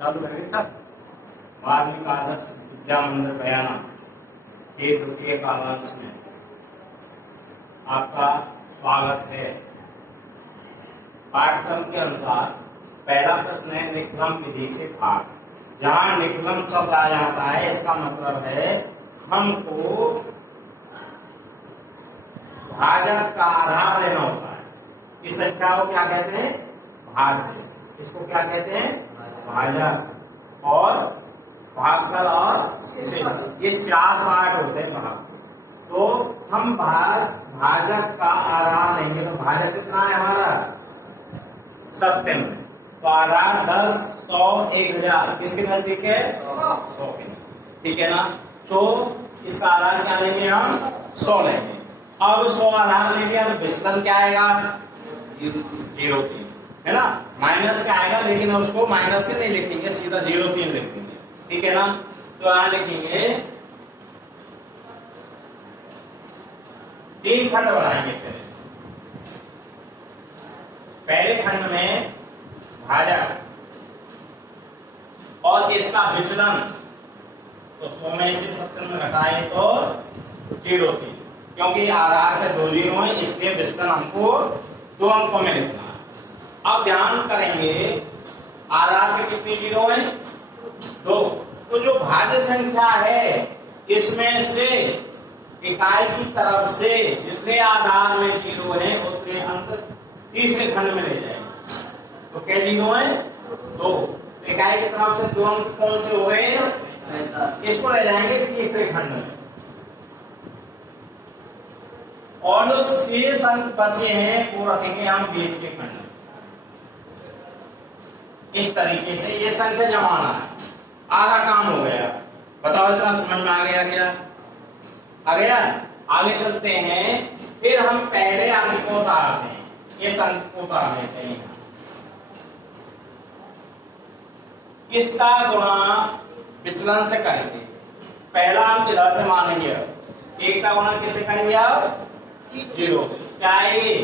चालू करेंगे सर। माध्यमिक आदर्श विद्या मंदिर बयाना के द्वितीय कालांश में आपका स्वागत है। पाठ्यक्रम के अनुसार पहला प्रश्न है निकलम विधि से भाग। जहां निकलम शब्द आ जाता है इसका मतलब है हमको भाजक का आधार लेना होता है। इस संख्या को क्या कहते हैं? भाज्य। इसको क्या कहते हैं? भाजक और भागफल और शेष। ये चार पार्ट होते हैं भाग। तो हम भाजक का आधार लेंगे तो भाजक कितना है हमारा? 70 में। तो आधार 10, 100, 1000 किसके नजदीक है? 100 के। ठीक है ना? तो इसका आधार क्या लेंगे हम? 100 लेंगे। अब 100 आधार ले लिया तो विचलन क्या आएगा? 0.3 है ना? माइनस का आएगा लेकिन हम उसको माइनस से नहीं लिखेंगे, सीधा 0.3 लिख देंगे। ठीक है ना? तो यहां लिखेंगे 3 खंड बनाएंगे। पहले खंड में भाजक और इसका विचलन, तो 100 में से 70 में घटाए तो 0.3, क्योंकि आधार पे 2 जीरो है इसलिए विचलन हमको 2 अंकों में लिखना है। अब ध्यान करेंगे आधार पे कितनी जीरो है? 2। तो जो भाज्य संख्या है इसमें से इकाई की तरफ से जितने आधार में जीरो है उतने अंक तीसरे खंड में ले जाएंगे। तो क्या जीरो है? 2। इकाई की तरफ से 2 अंक कौन से हो गए? इसको ले जाएंगे तीसरे खंड में। और जो शेष अंक बचे हैं वो रखेंगे हम बीच के खंड में। इस तरीके से ये संख्या जमाना है। आधा काम हो गया। बताओ इतना समझ में आ गया क्या? आ गया? आगे चलते हैं। फिर हम पहले अंक को उतारते हैं। इस अंक को उतार लेते हैं। इसका गुणा विचलन से करेंगे। पहला अंक इधर से मानेंगे। 1 का गुणा किससे करेंगे आप? 0 से। क्या है ये?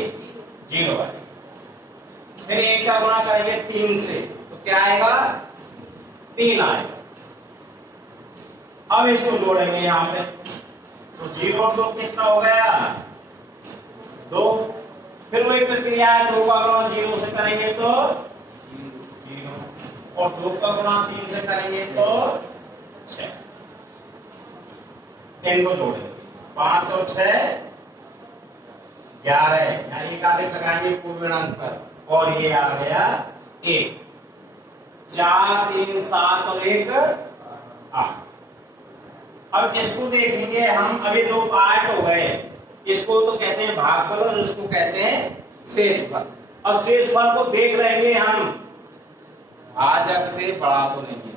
0 है। फिर 1 का गुणा करेंगे 3 से, तो क्या आएगा? 3 आएगा। अब इसको जोड़ेंगे यहां पे, तो 0 और 2 कितना हो गया? 2। फिर वही प्रक्रिया है, 2 का गुणा 0 से करेंगे तो 0, और 2 का गुणा 3 से करेंगे तो 6। इनको जोड़ेंगे। 5 और 6 11, यानी एक आधे लगाएंगे पूर्णांक पर, और ये आ गया 1। 4, 3, 7 और 1 8। अब इसको देखेंगे हम। अभी 2 पार्ट हो गए। इसको तो कहते हैं भागफल और इसको कहते हैं शेषफल। अब शेषफल को देख लेंगे हम। भाजक से बड़ा तो नहीं है,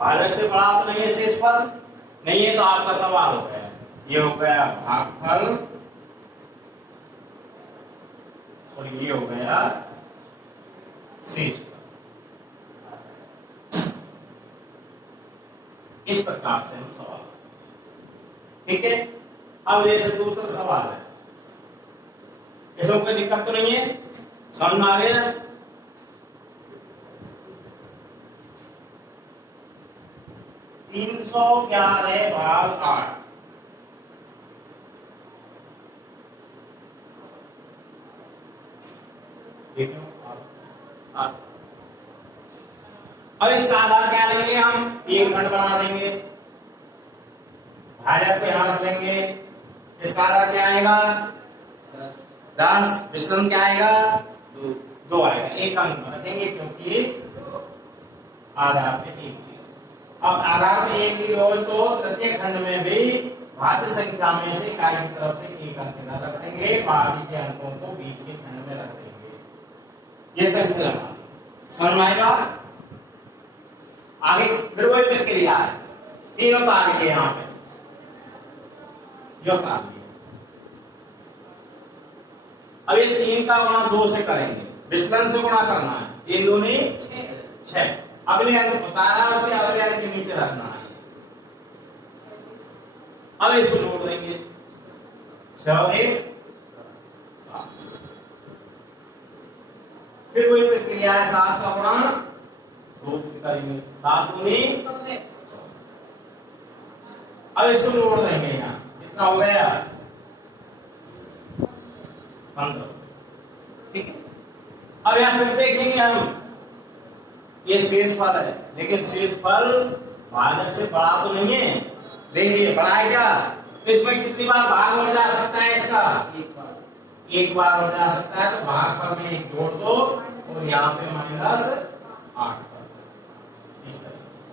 भाजक से बड़ा तो नहीं है, शेषफल नहीं है, तो आपका सवाल हो गया। ये हो गया भागफल और ये हो गया शेषफल। इस प्रकार से हम सवाल। ठीक है? अब जैसे दूसरा सवाल है, इसमें कोई दिक्कत तो नहीं है? समझ में आ गया? 311 भाग 8। देखो अब इसका आधार क्या लेंगे हम? 3 खंड बना देंगे। भाजक को यहां रख लेंगे। इसका आधार क्या आएगा? 10। विचलन क्या आएगा? 2 आएगा। 1 अंक रखेंगे क्योंकि आधार पे 1 जीरो। अब आधार पे 1 जीरो हो तो प्रत्येक खंड में भी भाज्य संख्या में से इकाई की तरफ से 1 अंक इधर रख देंगे, बाकी के अंकों को बीच के खंड में रख देंगे। ये संख्या समझ में आएगा? आगे फिर वही प्रक्रिया है। तीनों तो आ गए यहाँ पे जो काम किया। अब ये 3 का गुणा 2 से करेंगे, विचलन से गुणा करना है। 3 दूनी 6। अगले अंक बता रहा है, उसके अगले अंक के नीचे रखना है। अब इसको जोड़ देंगे। 6 और 1 7। फिर वही प्रक्रिया है। 7 का गुणा 2 से करेंगे 7 दूनी 14। अब इसको जोड़ देंगे यहाँ, कितना हो गया 15। ठीक है, अब यहाँ फिर देखेंगे हम, ये शेष फल है, लेकिन शेष फल भाजक से बड़ा तो नहीं है। देखिए बड़ा है क्या, तो इसमें कितनी बार भाग हो जा सकता है इसका, एक बार हो जा सकता है। तो भाग पर में 1 जोड़ दो और यहाँ पे -8 कर दो, इस तरीके से।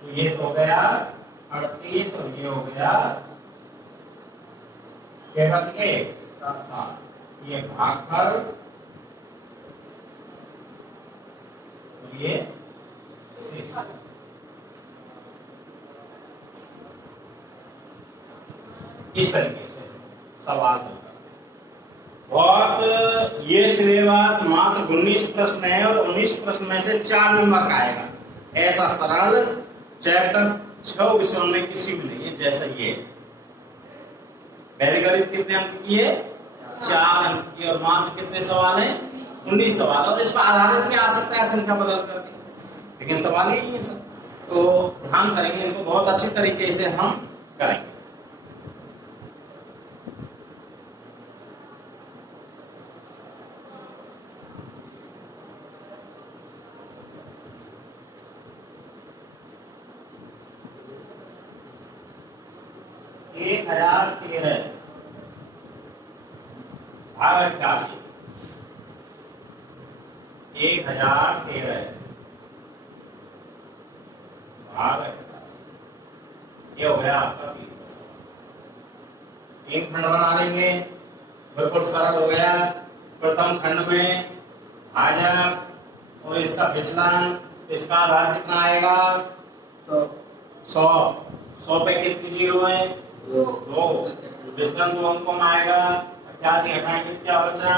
तो ये तो हो गया 38 और ये हो गया क्या बच गए 7। ये भाग कर ये इस तरीके से सवाल करते हैं। बहुत ये सिलेबस मात्र 19 प्रश्न है और 19 प्रश्न में से 4 नंबर का आएगा। ऐसा सरल चैप्टर 6 विषयों में किसी भी नहीं है जैसा ये। पहले गणित कितने अंक की है 4 अंक की और मात्र कितने सवाल हैं 19 सवाल। और इस पर आधारित भी आ सकता है संख्या बदल करके, लेकिन सवाल यही है सर। तो ध्यान करेंगे इनको, बहुत अच्छी तरीके से हम करेंगे। एक 1013 भाग 88, 1013 भाग 88, ये हो गया आपका 20 सवाल। 3 खंड बना लेंगे, बिल्कुल सरल हो गया। प्रथम खंड में भाजक और इसका विचलन, इसका आधार कितना आएगा 100। 100 पे कितनी जीरो है 2। विचलन 2 अंकों में आएगा 88 हटाएंगे क्या बचा,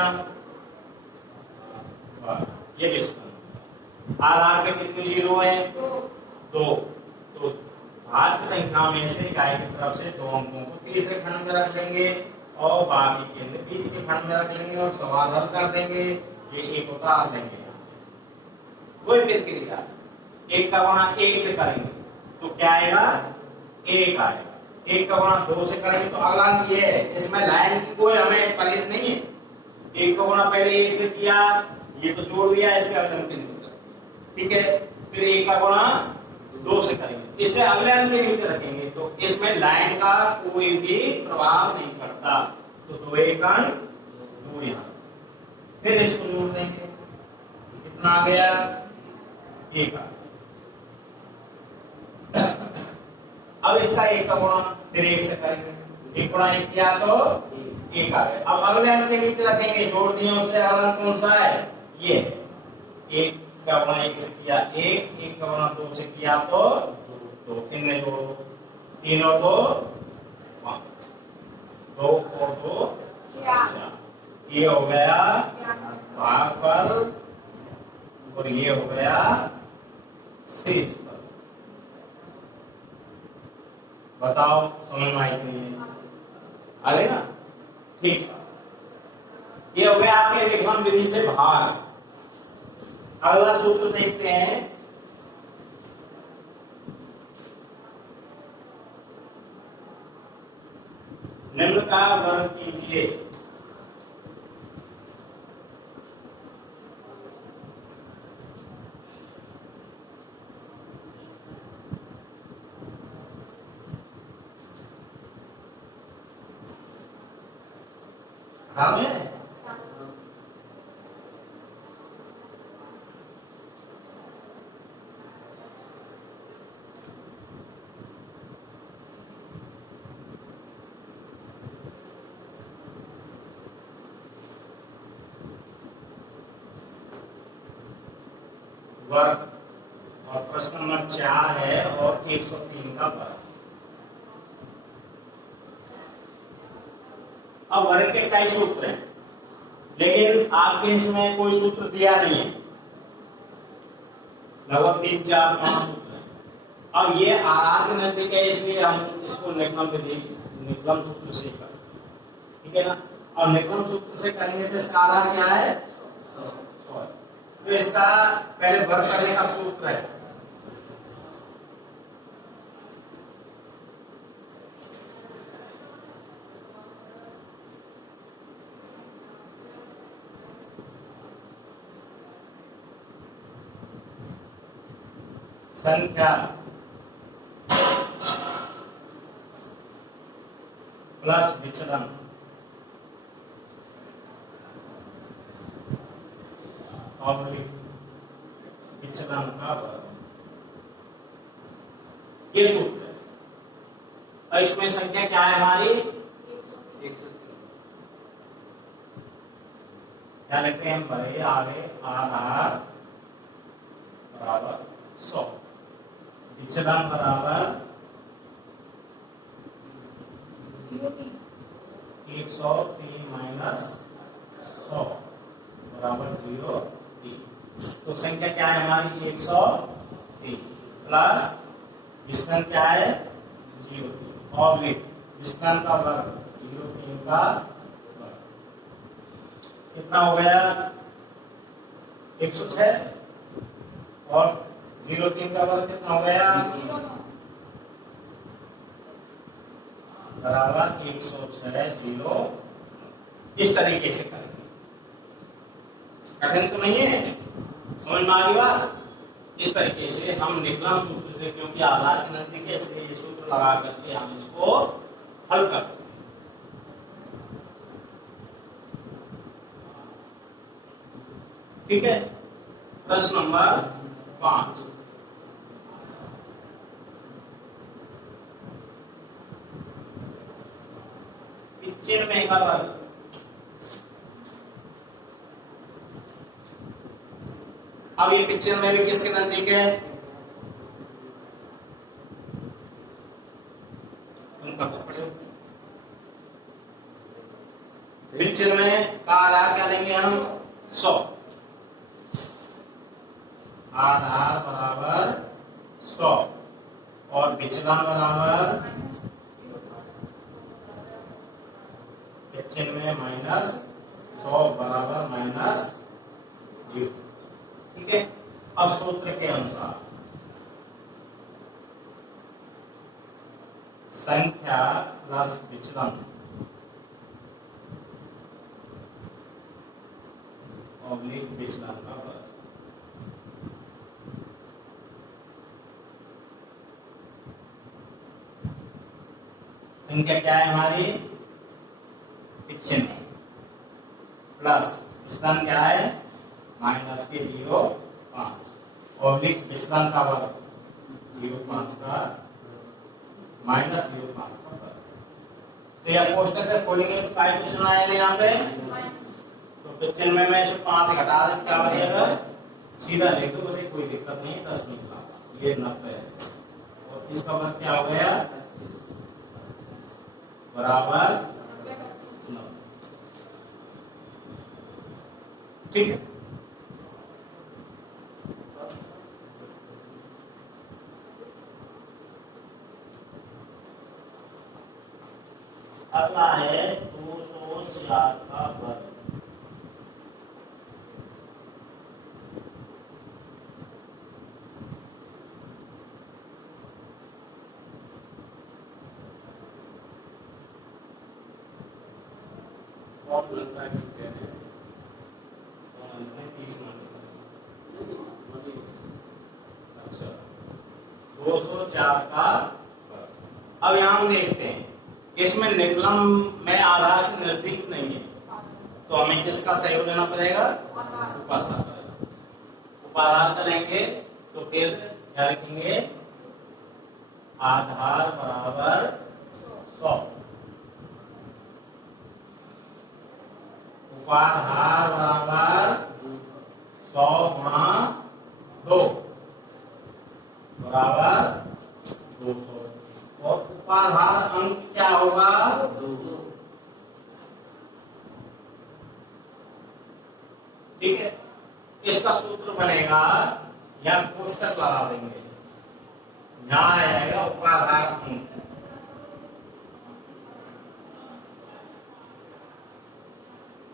ये विचलन। आधार पे कितनी जीरो है 2। तो भाज्य संख्या में से इकाई की तरफ से 2 अंकों को तीसरे खंड में रख लेंगे और बाकी के बीच के खंड में रख लेंगे और सवाल हल कर देंगे। ये एक उतार देंगे, वही प्रक्रिया 1 का गुणा 1 से करेंगे तो क्या आएगा 1 आएगा। 1 का गुणा 2 से करेंगे तो अगला ये है, इसमें लाइन की कोई हमें परहेज नहीं है। 1 का गुणा पहले 1 से किया, ये तो जोड़ दिया, इसके अगले अंक के नीचे, ठीक है। फिर 1 का गुणा 2 से करेंगे, इसे अगले अंक के नीचे रखेंगे तो इसमें लाइन का कोई भी प्रभाव नहीं पड़ता। तो 2 1 2 यहाँ, फिर इसको जोड़ देंगे, कितना आ गया 1 आ। अब इसका 1 का गुणा फिर 1 से करेंगे, 1 गुणा 1 किया तो 1 आ गया। अब अगले अंक के नीचे रखेंगे, जोड़ दिए, उससे अगला कौन सा है ये। 1 का गुणा 1 से किया 1, 1 का गुणा 2 से किया तो 2, इनमें जोड़ो 3 और 2 5, 2 और 2 4। ये हो गया भागफल और ये हो गया शेष। बताओ समझ में आई कि नहीं आ गई ना, ठीक है। ये हो गया आपके विघटन विधि से भाग। अगला सूत्र देखते हैं, निम्न का वर्ग कीजिए। वर्ग और प्रश्न नंबर 4 है और 103 का वर्ग। अब वर्ग के कई सूत्र हैं, लेकिन आपके इसमें कोई सूत्र दिया नहीं है, लगभग 3 4 5 सूत्र हैं। अब ये आर के नजदीक है, इसलिए हम इसको निकलम सूत्र से करें, ठीक है ना। और निकलम सूत्र से करेंगे तो इसका आधार क्या है 100। तो इसका पहले वर्ग करने का सूत्र है, संख्या प्लस विचलन ऑब्लिक विचलन का वर्ग, ये सूत्र है। और इसमें संख्या क्या है हमारी? 103। क्या लिखते हैं हम? बड़े आगे आधार बराबर 100, विचलन बराबर 103 माइनस 100 बराबर 0,3। तो संख्या क्या है हमारी? 103 प्लस विचलन क्या है? 0,3 ऑब्लिक विचलन का वर्ग 0,3 का वर्ग। कितना हो गया? 106 और 0,3 का वर्ग कितना हो गया? बराबर 106 इस तरीके से करेंगे। कठिन तो नहीं है, समझ में आ गई बात? इस तरीके से हम निकलन सूत्र से, क्योंकि आधार के नजदीक है इसलिए ये सूत्र लगा करके हम इसको हल कर देंगे। ठीक है, प्रश्न नंबर 5। पिक्चर में का वर्ग अब ये पिक्चर में भी किसके नजदीक है? तुम पढ़ पड़े हो। पिक्चर में का आधार क्या देंगे हम? 100, आधार बराबर 100 और विचलन बराबर पिक्चर में माइनस 100 बराबर माइनस 0। ठीक है, अब सूत्र के अनुसार संख्या प्लस विचलन ऑब्लिक विचलन का वर्ग। संख्या क्या है हमारी? पिक्चर में प्लस विचलन क्या है? माइनस के 0,5 ऑब्लिक विचलन का वर्ग 0,5 का माइनस 0,5 का वर्ग। तो यह कोष्टक है, खोलेंगे तो काय क्वेश्चन आएगा यहाँ पे? तो 95 में से 5 घटा दें, क्या बचेगा? सीधा लिख दो, बस कोई दिक्कत नहीं, 10 निकला, ये 90 है। और इसका वर्ग क्या हो गया? बराबर 9। ठीक है, अगला है 204 का वर्ग। बहुत लगता है कि कह रहे हैं 30 मिनट। अच्छा, 204 का वर्ग। अब यहाँ हम देखते हैं इसमें निकलन में आधार के नजदीक नहीं है, तो हमें किसका सहयोग लेना पड़ेगा? उपाधार। उपाधार करेंगे तो फिर क्या लिखेंगे? आधार बराबर 100, उपाधार बराबर 100 गुणा 2 बराबर 200 और उपाधार अंक क्या होगा? 2। ठीक है, इसका सूत्र बनेगा, या कोष्टक लगा देंगे, यहाँ आएगा उपाधार अंक,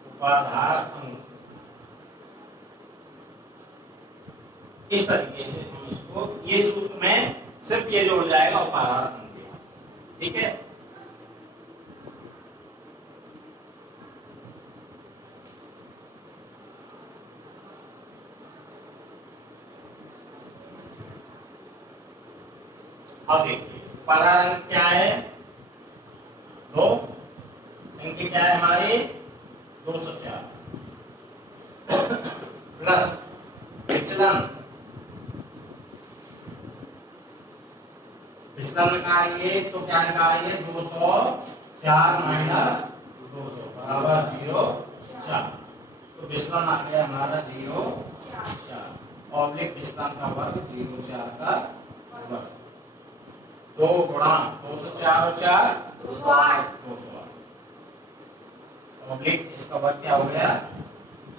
उपाधार अंक इस तरीके से हम इसको ये सूत्र में सिर्फ ये जो हो जाएगा उपाधान बन गया। ठीक है, अब देखिए उपाधान क्या है, दो संख्या क्या है हमारी 204 प्लस विचलन निकालेंगे तो क्या निकालेंगे 204 माइनस 200 बराबर 0,4। तो विचलन आ गया हमारा 0,4 ऑब्लिक विचलन का वर्ग 0,4 का वर्ग 2 गुणा 204 और 4 208 ऑब्लिक इसका वर्ग क्या हो गया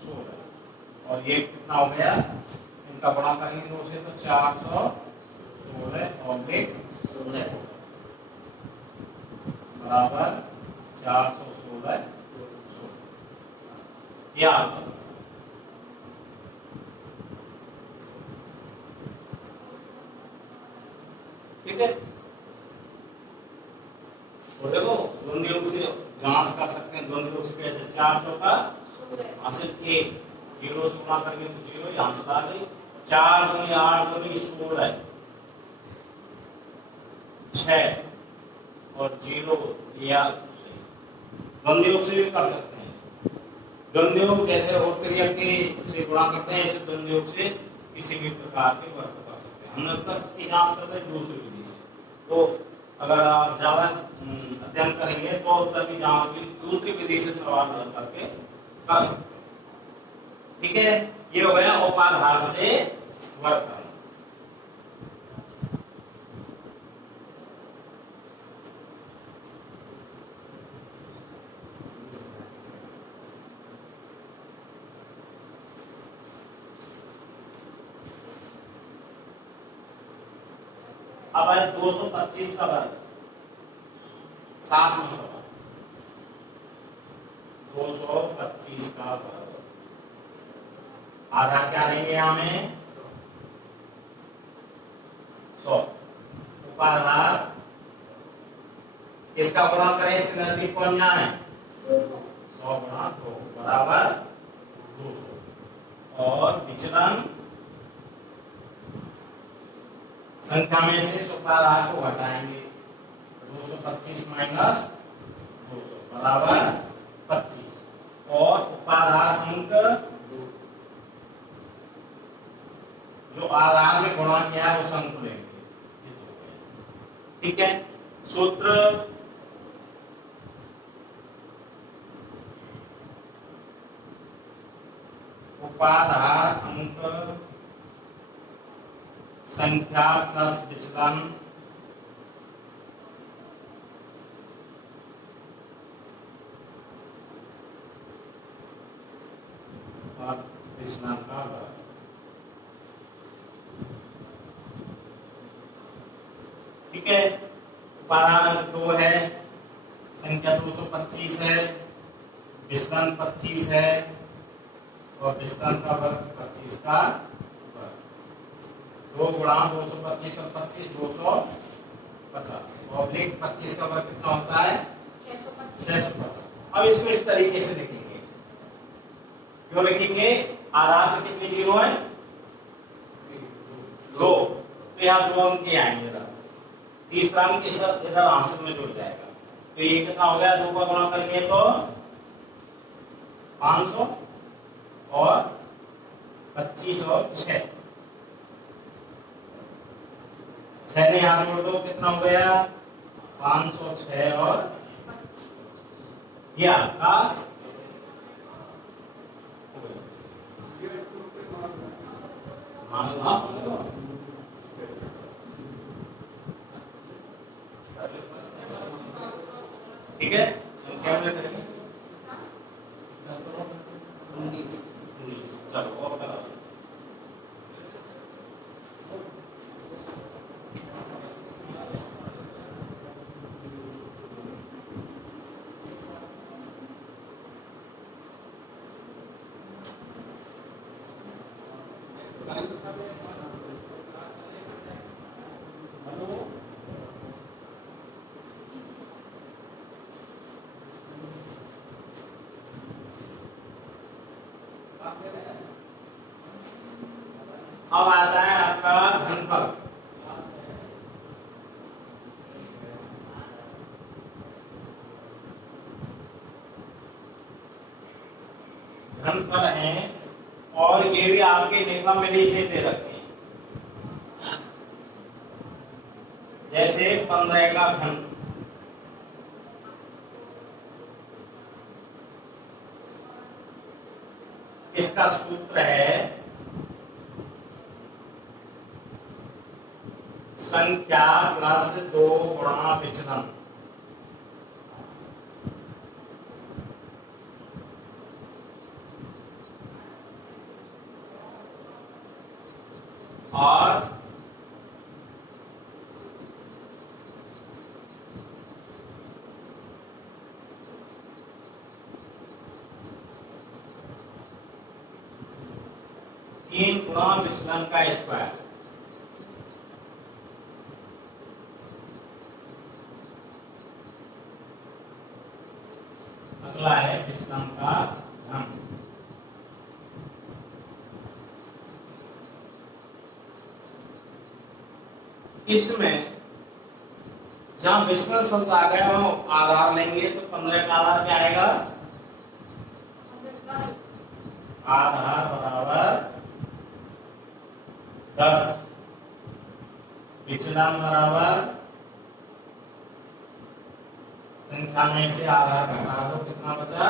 16 और ये कितना हो गया, इनका गुणा करेंगे 2 से तो 416 ऑब्लिक 16 बराबर 416 याद। ठीक है, और देखो द्वंद्व योग से जांच कर सकते हैं, द्वंद्व योग से कैसे 400 का हासिल के 0 से गुणा करके तो 0 यहाँ से डाल दी 4 दूनी 8 दूनी 16 6 और 0 या द्वंद्व योग से भी कर सकते हैं। द्वंद्व योग जैसे और क्रिया के से गुणा करते हैं, ऐसे द्वंद्व योग से किसी भी प्रकार के वर्ग कर सकते हैं। हमने तक की जांच कर रहे हैं दूसरी विधि से, तो अगर आप ज्यादा अध्ययन करेंगे तो तभी जांच भी दूसरी विधि से सवाल हल करके कर सकते हैं। ठीक है, ये हो गया उपाधान से वर्ग करना। अब है 225 का वर्ग 7 में सवाल 225 का वर्ग आधार क्या लेंगे हमें 100 उपाधार इसका गुणा करें, इसके नजदीक पहुंच जाए 100 गुणा 2 बराबर 200 और विचलन संख्या में से उपाधार को घटाएंगे 225 माइनस 200 बराबर 25 और उपाधार अंक जो आधार में गुणा किया है उस अंक को लेंगे। ठीक है, सूत्र उपाधार अंक संख्या प्लस विचलन और विचलन का वर्ग। ठीक है, उपाधान अंक 2 है, संख्या 225 है, विचलन 25 है और विचलन का वर्ग 25 का 2 गुणा 225 और 25 250 ऑब्लिक 25 का वर्ग कितना होता है 625। अब इसको इस तरीके से लिखेंगे, क्यों लिखेंगे, आधार में कितने जीरो है 2, तो यहाँ 2 अंक के आएंगे, इधर तीसरा अंक इधर आंसर में जुड़ जाएगा। तो ये कितना हो गया, 2 का गुणा करेंगे तो 500 और 25 और 6 ने यहाँ जोड़ दो कितना हो गया 506 और या ठीक है, क्या करेंगे 19 चलो और करा Thank you. अब आता है आपका घनफल। घनफल है और ये भी आपके निगम मिली से दे रखे हैं, जैसे 15 का घन, इसका सूत्र है संख्या प्लस 2 गुणा विचलन। और तीन गुणा विचलन का स्क्वायर। अगला है विचलन का घन। इसमें जहां विचलन शब्द आ गया वहां आधार लेंगे तो 15 का आधार क्या आएगा? आधार बराबर 10, विचलन बराबर संख्या में से आधार घटा दो, कितना बचा?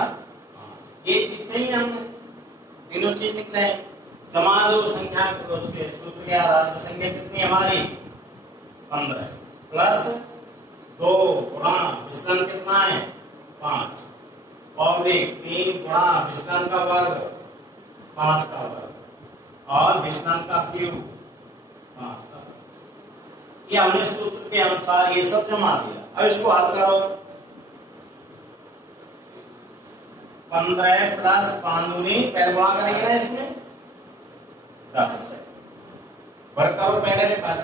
ये चीज चाहिए हमने, तीनों चीज निकले। जमा दो संख्या को उसके सूत्र के आधार पर। संख्या कितनी हमारी? 15 प्लस 2 गुणा विचलन कितना है? 5 और 3 गुणा विचलन का वर्ग 5 का वर्ग और विचलन का क्यूब 5 का। ये हमने सूत्र के अनुसार ये सब जमा दिया। अब इसको हल करो। 15 प्लस 5 दूनी पहले गुणा करेंगे ना इसमें 10 वर्ग करो पहले पर।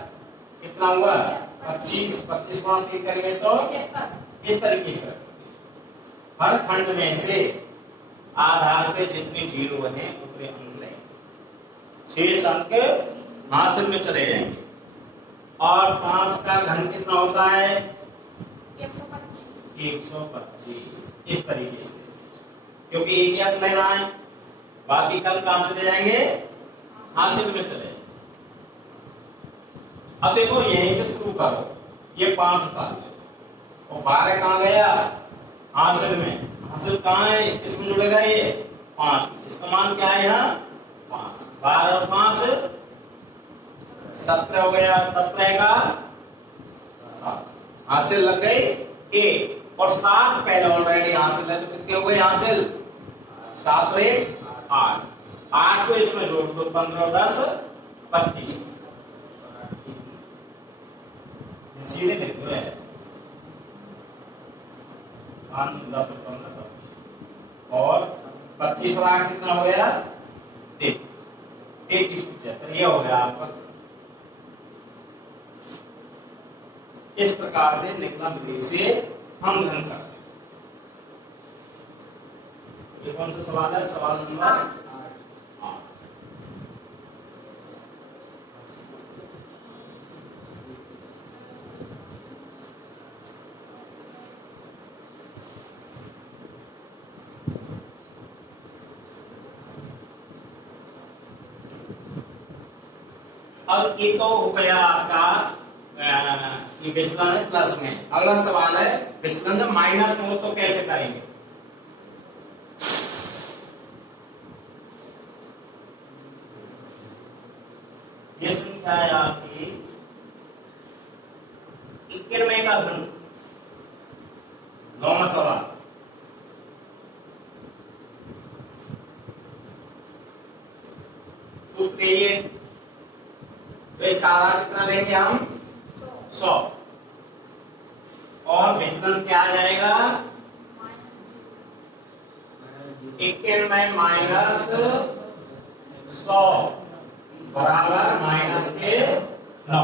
कितना हुआ? 25 गुणा 3 करेंगे तो इस तरीके से हर खंड में से आधार पे जितनी जीरो बने उतने अंक लें, 6 अंक हासिल में चले जाएंगे। और 5 का घन कितना होता है? 125 इस तरीके से, क्योंकि एक ही अंक लेना है, बाकी कल कहां चले जाएंगे? हासिल में चले जाएंगे। अब देखो यहीं से शुरू करो, ये 5 उतार लो और 12 कहां गया? हासिल में। हासिल कहां है? किसमें जुड़ेगा? ये 5। इसका मान क्या है यहाँ? 5। 12 और 5 17 हो गया। 17 का 7 हासिल लग गई 1 और 7 पहले ऑलरेडी हासिल है, तो कितने हो गए हासिल? 7 और 1 8। 8 को इसमें जोड़ दो, 15 और 10 25। सीधे लिख दो 5 10 और 15 25 और 25 और 8 कितना हो गया? 33 75। ये हो गया आपका। इस प्रकार से निकला विधि से हम घन करते हैं। ये कौन सा सवाल है? सवाल नंबर 8। अब ये तो हो गया आपका ये विचलन है प्लस में। अगला सवाल है विचलन जब माइनस में हो तो कैसे करेंगे? ये संख्या है आपकी 91 का घन। 9वां सवाल, सूत्र ये तो इसका आधार कितना लेंगे हम? 100 और विचलन क्या आ जाएगा? 91 माइनस 100 बराबर माइनस के 9।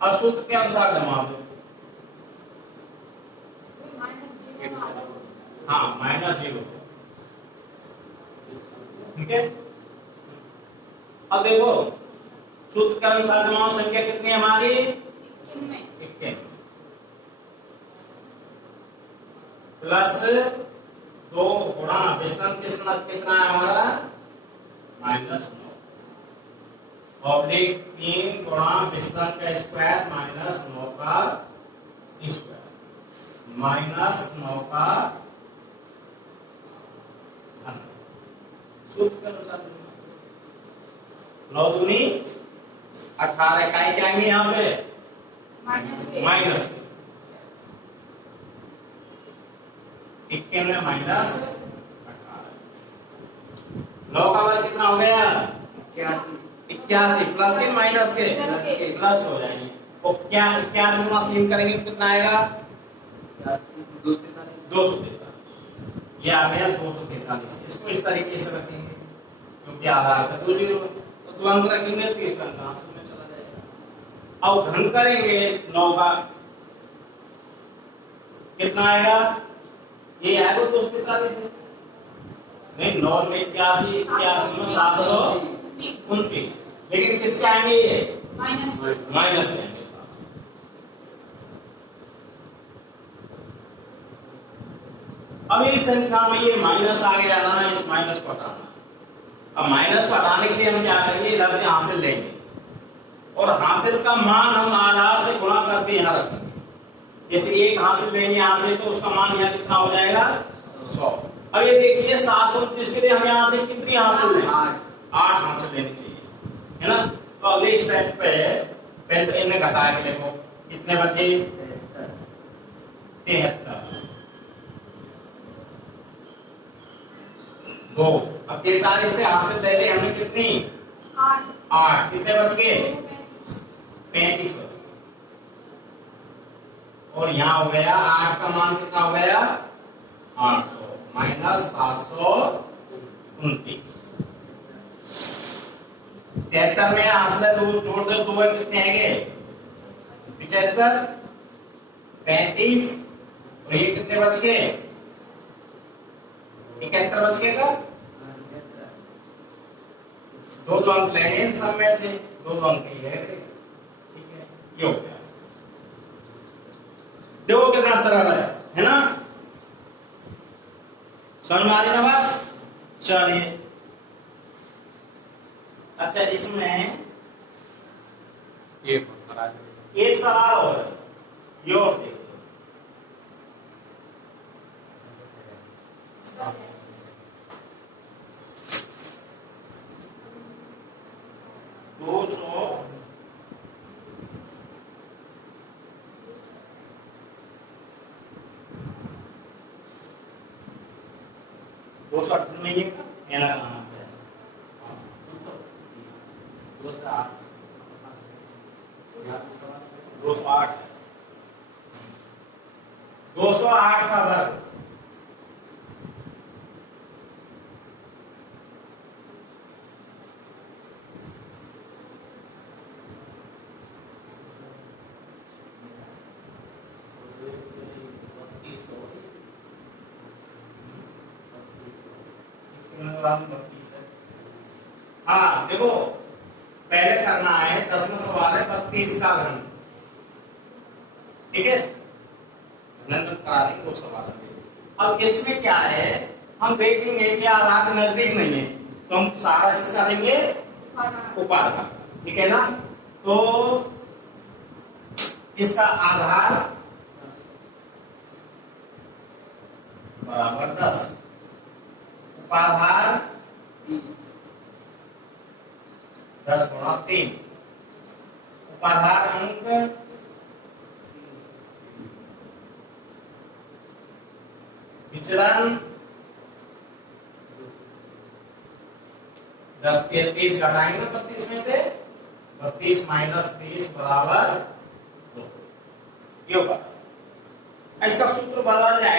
अब सूत्र के अनुसार जमा दो। हाँ -0, ठीक है। अब देखो सूत्र के अनुसार जमाव संख्या कितनी है हमारी? 51 प्लस 2 गुणा विचलन कितना है हमारा? -9 ऑब्लिक 3 गुणा विचलन का स्क्वायर -9 का स्क्वायर -9 का घन। सूत्र के अनुसार 9 दूनी 18 इकाई क्या आएंगे यहाँ पे? माइनस 51 में -18। 9 का वर्ग कितना हो गया? 81 प्लस के माइनस के प्लस हो जाएंगे। तो क्या 81 गुणा 3 करेंगे कितना आएगा? 243। ये आ गया 243। इसको इस तरीके से रखेंगे क्योंकि आधार का 2 0 तो 2 अंक रखेंगे तो इसका आंसर में चला जाएगा। अब घन करेंगे 9 का कितना आएगा? ये आएगा 243 नहीं 9 में 81 81 में 729, लेकिन किसके आएंगे? ये माइनस के आएंगे। अब इस संख्या में ये माइनस आ गया ना, इस माइनस को हटाना। अब माइनस को हटाने के लिए हम क्या करेंगे? इधर से हासिल लेंगे और हासिल का मान हम आधार से गुणा करके यहाँ रखेंगे। जैसे 1 हासिल लेंगे यहाँ से तो उसका मान यहाँ कितना हो जाएगा? 100। अब ये देखिए 729 के लिए हम यहाँ से कितनी हासिल लें? 8 हासिल लेनी चाहिए, है ना। तो अगले स्टेप पे पहले तो इन्हें घटा के देखो कितने बचे? 73। 2 अब 43 से हासिल ले ले हमें कितनी? 8 कितने बच गए? 35 बच गए। और यहाँ हो गया 8 का मान कितना हो गया? 800 -729। 73 में हासिल 2 जोड़ दो, 2 कितने आएंगे? 75 35 और ये कितने बच गए? 71 बच गए का 2 अंक लेंगे सब में थे, 2 अंक ही है, ठीक है। ये हो गया। देखो कितना सरल है ना। समझ में आ रही ना बात? चलिए अच्छा इसमें एक सवाल और ये और देखो 208 में ये मेरा कहाँ पे 208 208 का वर्ग हाँ देखो पहले करना है 10वां सवाल है 32 का घन, ठीक है। घन करा देंगे 2 सवाल। अब इसमें क्या है हम देखेंगे कि आधार नजदीक नहीं है तो हम सारा किसका देंगे? उपाध का, ठीक है ना। तो इसका आधार बराबर 10, उपाधार 10 गुणा 3, उपाधार अंक 10 के 30 घटाएंगे 32 में से 32 - 30 बराबर 2। ये होगा। इसका सूत्र बदल जाएगा।